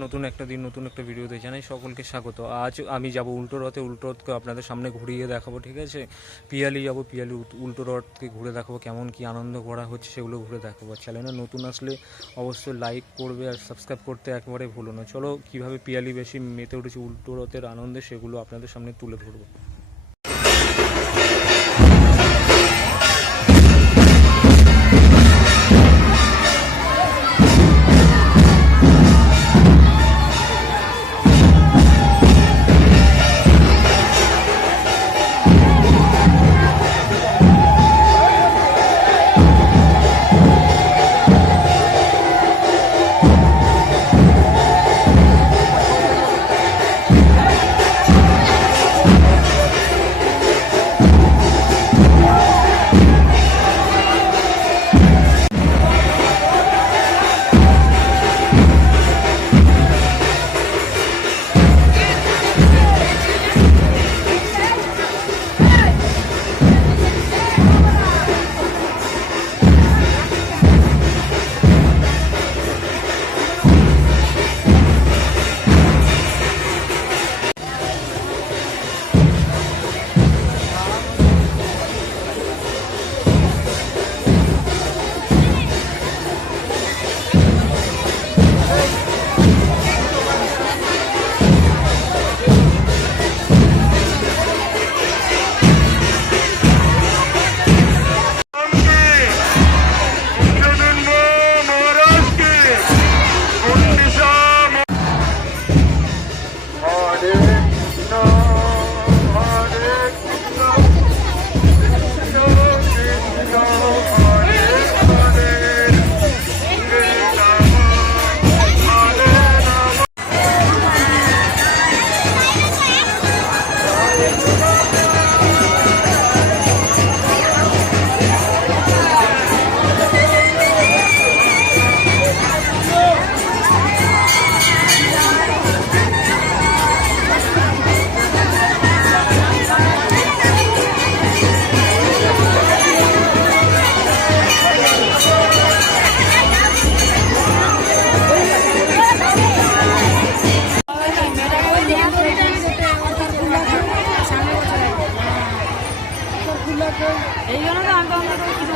নতুন একটা দিন নতুন একটা ভিডিওতে জানাই সকলকে স্বাগত। আজ আমি যাব উল্টো রথে। উল্টো রথকে আপনাদের সামনে ঘুরিয়ে দেখাবো, ঠিক আছে। পিয়ালি যাব, পিয়ালি উল্টো রথকে ঘুরে দেখাবো, কেমন কি আনন্দ করা হচ্ছে সেগুলো ঘুরে দেখাবো। চ্যানেলে নতুন আসলে অবশ্যই লাইক করবে আর সাবস্ক্রাইব করতে একেবারে ভুলো না। চলো কীভাবে পিয়ালি বেশি মেতে উঠেছে উল্টো রথের আনন্দে সেগুলো আপনাদের সামনে তুলে ধরবো। এই জন্য তো আমি কিছু